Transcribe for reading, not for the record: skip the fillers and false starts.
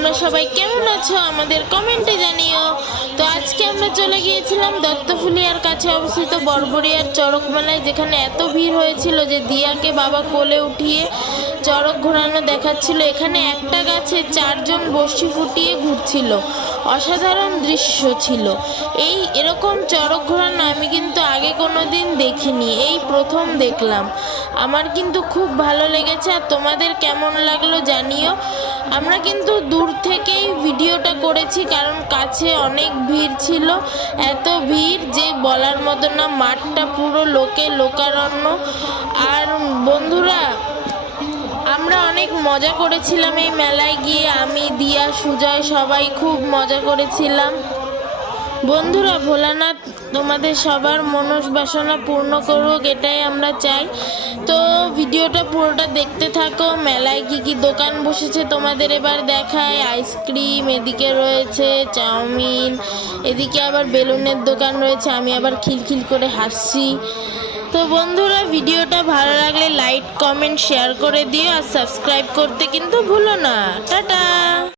তোমরা সবাই কেমন আছো আমাদের কমেন্টে জানিও। তো আজকে আমরা চলে গিয়েছিলাম দত্তফুলিয়ার কাছে অবস্থিত বড়বড়িয়ার চড়ক মেলায়, যেখানে এত ভিড় হয়েছিল যে দিয়াকে বাবা কোলে উঠিয়ে চড়ক ঘোরানো দেখাচ্ছিল। এখানে একটা গাছে 4জন বড়শি ফুটিয়ে ঘুরছিল, অসাধারণ দৃশ্য ছিল। এরকম চড়ক ঘোরানো আমি কিন্তু আগে কোনো দিন দেখিনি, এই প্রথম দেখলাম। আমার কিন্তু খুব ভালো লেগেছে, আর তোমাদের কেমন লাগলো জানিও। আমরা কিন্তু দূর থেকেই ভিডিওটা করেছি, কারণ কাছে অনেক ভিড় ছিল, এত ভিড় যে বলার মতো না। মাঠটা পুরো লোকে লোকারণ্য। আর বন্ধুরা, আমরা অনেক মজা করেছিলাম এই মেলায় গিয়ে। আমি, দিয়া, সুজয় সবাই খুব মজা করেছিলাম। বন্ধুরা, ভোলানাথ তোমাদের সবার মনস্বাসনা পূর্ণ করুক, এটাই আমরা চাই। তো ভিডিওটা পুরোটা দেখতে থাকো। মেলায় কি কি দোকান বসেছে তোমাদের এবার দেখায়। আইসক্রিম এদিকে রয়েছে, চাউমিন, এদিকে আবার বেলুনের দোকান রয়েছে। আমি আবার খিলখিল করে হাসছি। তো বন্ধুরা, ভিডিওটা ভালো লাগলে লাইক, কমেন্ট, শেয়ার করে দিও, আর সাবস্ক্রাইব করতে কিন্তু ভুলো না। টাটা।